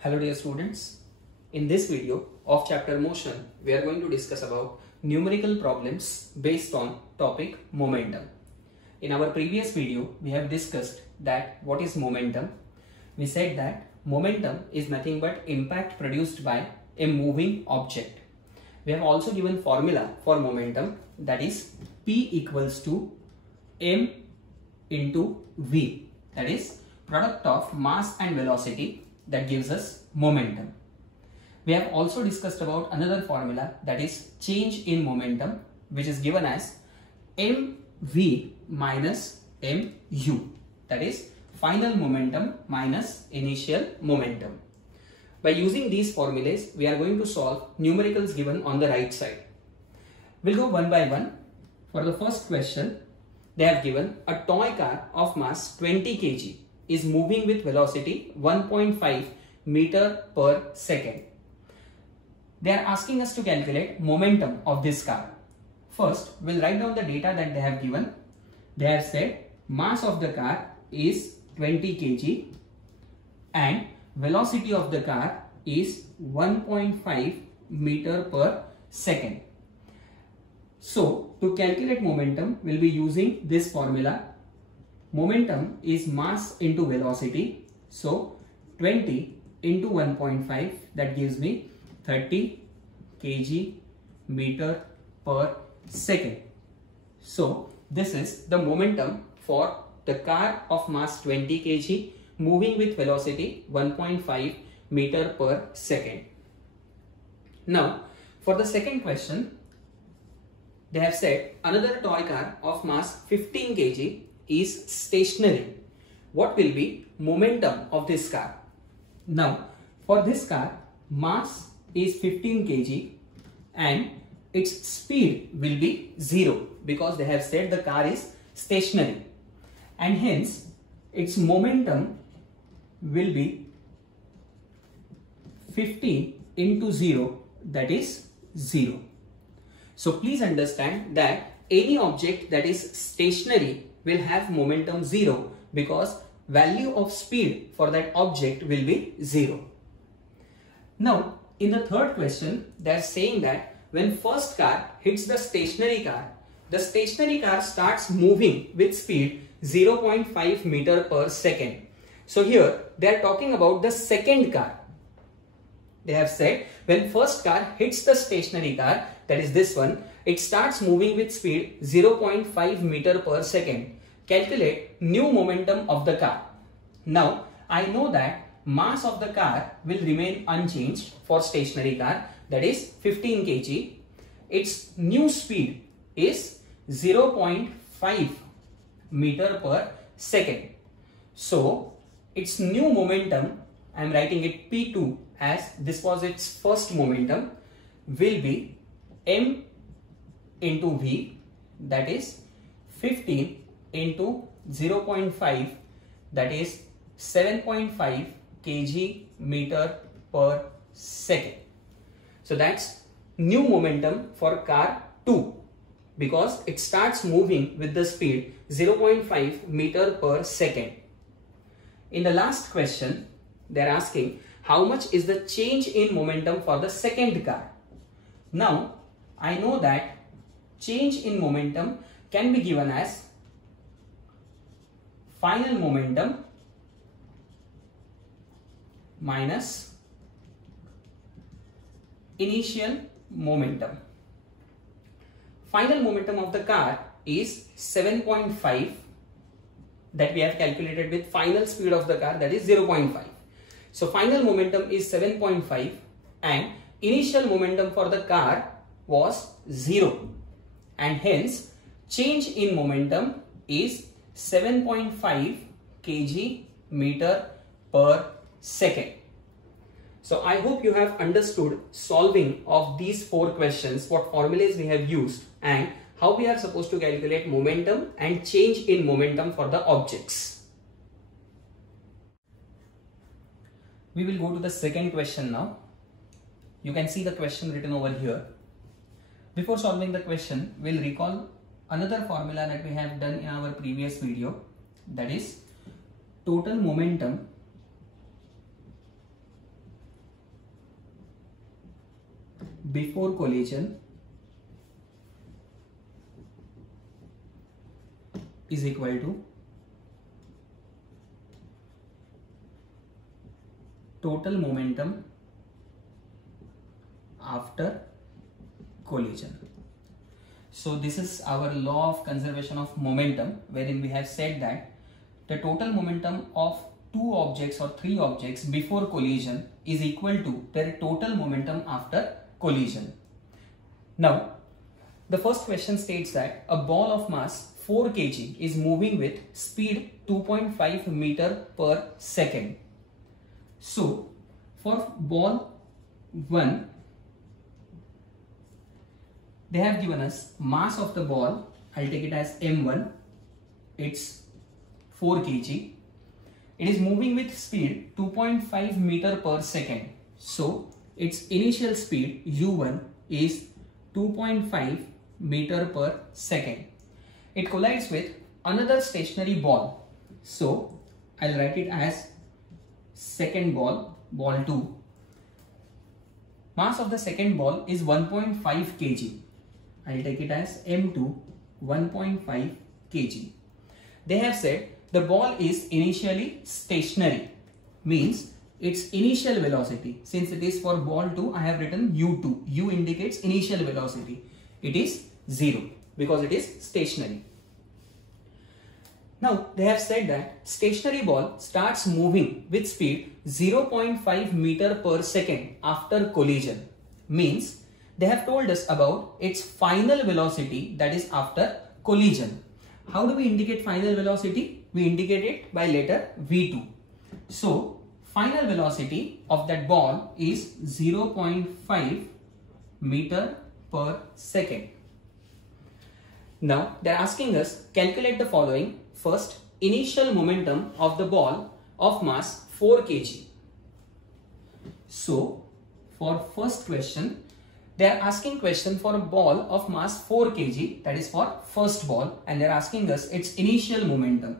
Hello dear students, in this video of chapter motion we are going to discuss about numerical problems based on topic momentum. In our previous video we have discussed that what is momentum. We said that momentum is nothing but impact produced by a moving object. We have also given formula for momentum, that is P equals to m into v, that is product of mass and velocity, that gives us momentum. We have also discussed about another formula, that is change in momentum, which is given as mv minus mu, that is final momentum minus initial momentum. By using these formulas, we are going to solve numericals given on the right side. We'll go one by one. For the first question, they have given a toy car of mass 20 kg is moving with velocity 1.5 meter per second. They are asking us to calculate momentum of this car. First, we'll write down the data that they have given. They have said mass of the car is 20 kg and velocity of the car is 1.5 meter per second. So, to calculate momentum, we'll be using this formula. Momentum is mass into velocity. So, 20 into 1.5, that gives me 30 kg meter per second. So, this is the momentum for the car of mass 20 kg moving with velocity 1.5 meter per second. Now, for the second question, they have said another toy car of mass 15 kg is stationary. What will be momentum of this car? Now, for this car, mass is 15 kg and its speed will be 0 because they have said the car is stationary, and hence its momentum will be 15 into 0, that is 0. So please understand that any object that is stationary will have momentum 0 because value of speed for that object will be 0. Now, in the third question, they are saying that when first car hits the stationary car starts moving with speed 0.5 meter per second. So here they are talking about the second car. They have said when first car hits the stationary car, that is this one, it starts moving with speed 0.5 meter per second. Calculate new momentum of the car. Now, I know that mass of the car will remain unchanged for stationary car, that is 15 kg. Its new speed is 0.5 meter per second. So, its new momentum, I am writing it P2 as this was its first momentum, will be m into v, that is 15 into 0.5, that is 7.5 kg meter per second. So that's new momentum for car 2 because it starts moving with the speed 0.5 meter per second. In the last question, they are asking how much is the change in momentum for the second car. Now, I know that change in momentum can be given as final momentum minus initial momentum. Final momentum of the car is 7.5 that we have calculated with final speed of the car, that is 0.5. So final momentum is 7.5 and initial momentum for the car was 0, and hence change in momentum is 7.5 kg meter per second. So I hope you have understood solving of these 4 questions, what formulas we have used and how we are supposed to calculate momentum and change in momentum for the objects. We will go to the second question now. You can see the question written over here. Before solving the question, we'll recall another formula that we have done in our previous video, that is total momentum before collision is equal to total momentum after collision. So this is our law of conservation of momentum, wherein we have said that the total momentum of two objects or three objects before collision is equal to their total momentum after collision. Now, the first question states that a ball of mass 4 kg is moving with speed 2.5 meter per second. So, for ball 1, they have given us mass of the ball. I'll take it as m1. It's 4 kg. It is moving with speed 2.5 meter per second. So, its initial speed u1 is 2.5 meter per second. It collides with another stationary ball. So, I'll write it as second ball, ball 2. Mass of the second ball is 1.5 kg. I'll take it as m2, 1.5 kg. They have said the ball is initially stationary, means its initial velocity. Since it is for ball 2, I have written u2. U indicates initial velocity. It is 0 because it is stationary. Now, they have said that stationary ball starts moving with speed 0.5 meter per second after collision. Means they have told us about its final velocity, that is after collision. How do we indicate final velocity? We indicate it by letter v2. So, final velocity of that ball is 0.5 meter per second. Now, they are asking us calculate the following. First, initial momentum of the ball of mass 4 kg. So, for first question, they are asking question for a ball of mass 4 kg, that is for first ball, and they are asking us its initial momentum.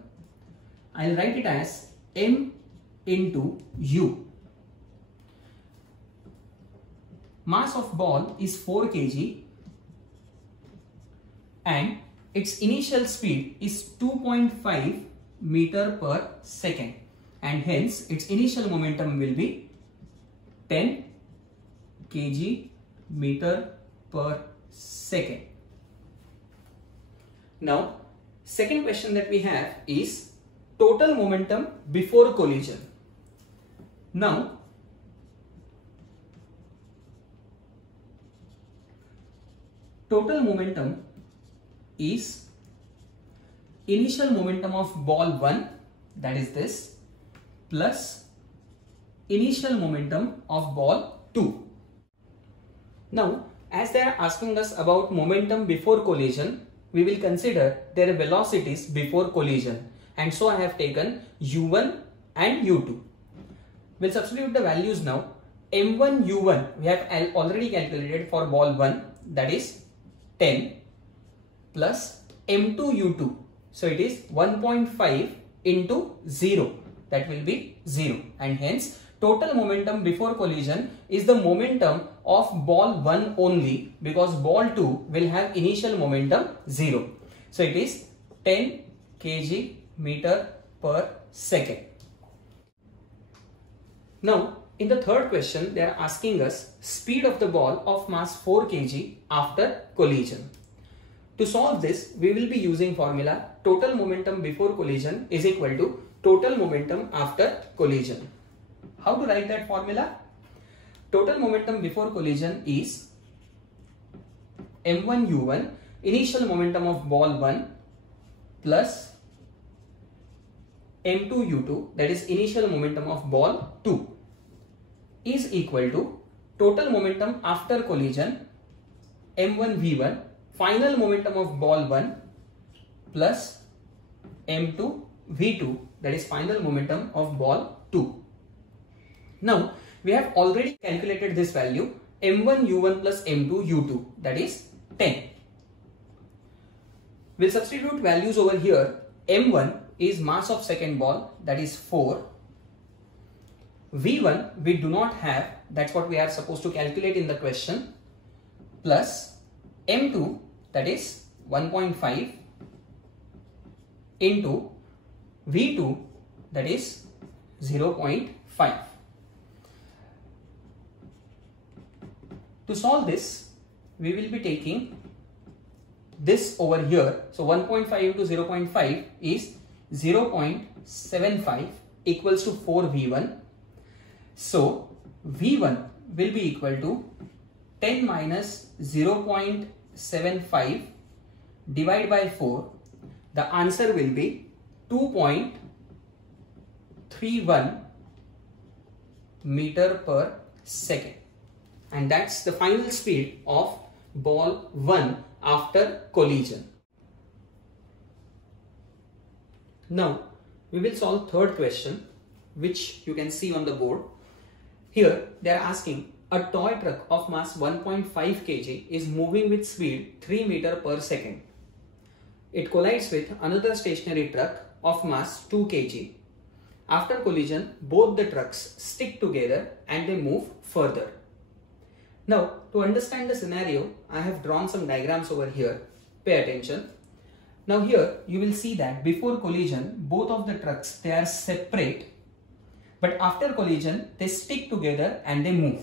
I'll write it as m into u. Mass of ball is 4 kg and its initial speed is 2.5 meter per second, and hence its initial momentum will be 10 kg meter per second. Now, second question that we have is total momentum before collision. Now, total momentum is initial momentum of ball 1, that is this, plus initial momentum of ball 2. Now, as they are asking us about momentum before collision, we will consider their velocities before collision, and so I have taken u1 and u2. We'll substitute the values now. m1 u1 we have already calculated for ball 1, that is 10, plus m2 u2, so it is 1.5 into 0, that will be 0, and hence total momentum before collision is the momentum of ball 1 only, because ball 2 will have initial momentum 0. So it is 10 kg meter per second. Now, in the third question, they are asking us speed of the ball of mass 4 kg after collision. To solve this, we will be using formula total momentum before collision is equal to total momentum after collision. How to write that formula? Total momentum before collision is m1 u1, initial momentum of ball 1, plus m2 u2, that is initial momentum of ball 2, is equal to total momentum after collision m1 v1, final momentum of ball 1, plus m2 v2, that is final momentum of ball 2. Now, we have already calculated this value m1 u1 plus m2 u2, that is 10. We'll substitute values over here. m1 is mass of second ball, that is 4. v1 we do not have, that's what we are supposed to calculate in the question. plus m2, that is 1.5 into v2, that is 0.5. To solve this, we will be taking this over here. So 1.5 into 0.5 is 0.75 equals to 4v1. So v1 will be equal to 10 minus 0.75 divided by 4. The answer will be 2.31 meter per second. And that's the final speed of ball 1 after collision. Now we will solve third question, which you can see on the board. Here they are asking a toy truck of mass 1.5 kg is moving with speed 3 meter per second. It collides with another stationary truck of mass 2 kg. After collision, both the trucks stick together and they move further. Now, to understand the scenario, I have drawn some diagrams over here. Pay attention. Now here you will see that before collision, both of the trucks, they are separate, but after collision, they stick together and they move.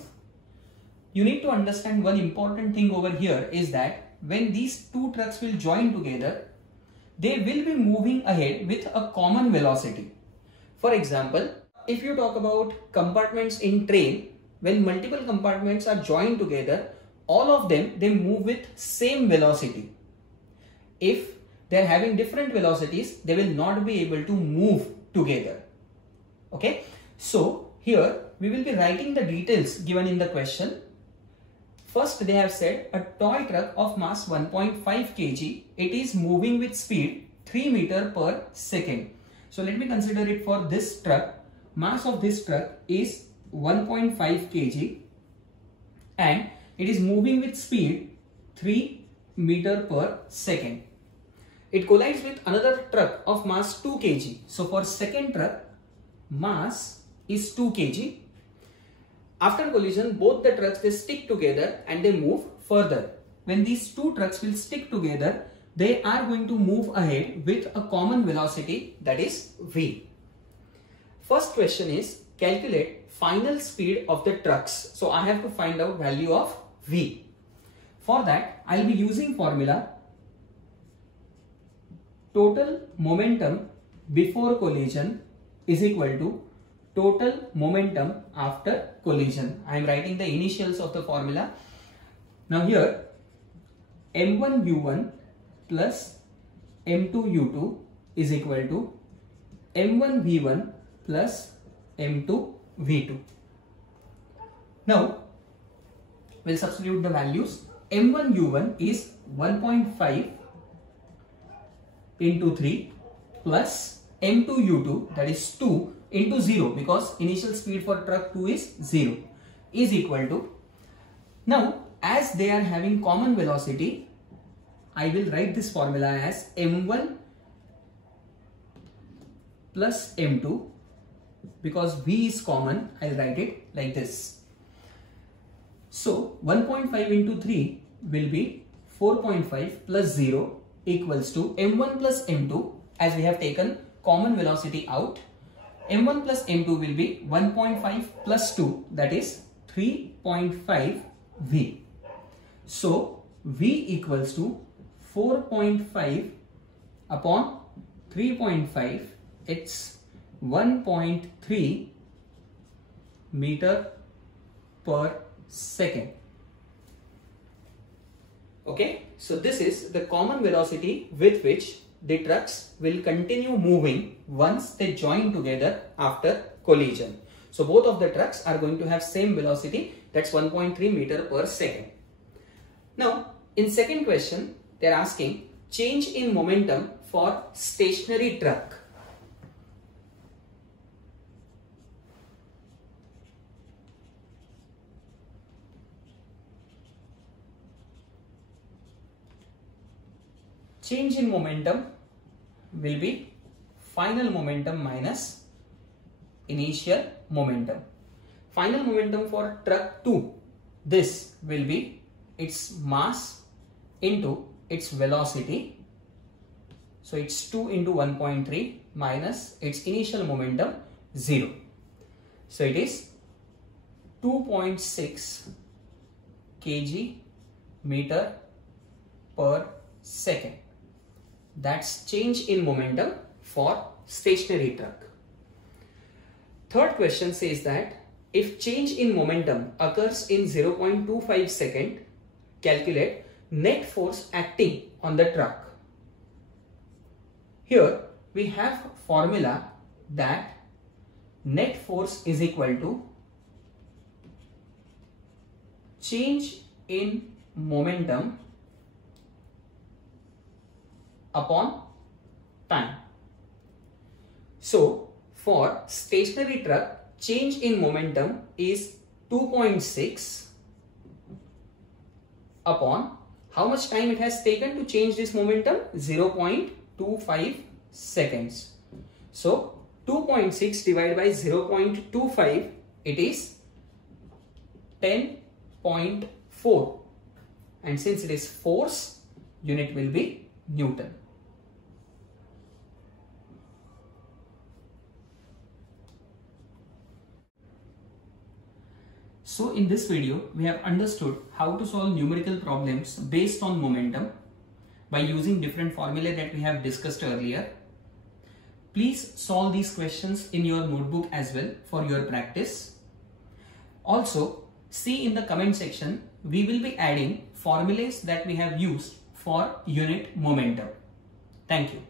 You need to understand one important thing over here is that when these two trucks will join together, they will be moving ahead with a common velocity. For example, if you talk about compartments in train, when multiple compartments are joined together, all of them, they move with same velocity. If they are having different velocities, they will not be able to move together. Okay, so here we will be writing the details given in the question. First, they have said a toy truck of mass 1.5 kg, it is moving with speed 3 meter per second. So let me consider it for this truck. Mass of this truck is 1.5 kg and it is moving with speed 3 meter per second. It collides with another truck of mass 2 kg. So for second truck, mass is 2 kg. After collision, both the trucks, they stick together and they move further. When these two trucks will stick together, they are going to move ahead with a common velocity, that is v. First question is calculate final speed of the trucks. So I have to find out value of v. For that, I will be using formula total momentum before collision is equal to total momentum after collision. I am writing the initials of the formula. Now here m1u1 plus m2u2 is equal to m1v1 plus m2v2. Now we'll substitute the values. m1u1 is 1.5 into 3 plus m2u2, that is 2 into 0, because initial speed for truck 2 is 0, is equal to, now as they are having common velocity, I will write this formula as m1 plus m2, because v is common, I'll write it like this. So 1.5 into 3 will be 4.5 plus 0 equals to m1 plus m2, as we have taken common velocity out. m1 plus m2 will be 1.5 plus 2, that is 3.5 v. So v equals to 4.5 upon 3.5, it's 1.3 meter per second. Okay, so this is the common velocity with which the trucks will continue moving once they join together after collision. So both of the trucks are going to have same velocity, that's 1.3 meter per second. Now in second question, they are asking change in momentum for stationary truck. Change in momentum will be final momentum minus initial momentum. Final momentum for truck 2, this will be its mass into its velocity. So it's 2 into 1.3 minus its initial momentum 0. So it is 2.6 kg meter per second. That's change in momentum for stationary truck. Third question says that if change in momentum occurs in 0.25 second, calculate net force acting on the truck. Here we have formula that net force is equal to change in momentum upon time. So for stationary truck, change in momentum is 2.6 upon how much time it has taken to change this momentum? 0.25 seconds. So 2.6 divided by 0.25, it is 10.4, and since it is force, unit will be Newton. So in this video, we have understood how to solve numerical problems based on momentum by using different formulae that we have discussed earlier. Please solve these questions in your notebook as well for your practice. Also, see in the comment section, we will be adding formulas that we have used for unit momentum. Thank you.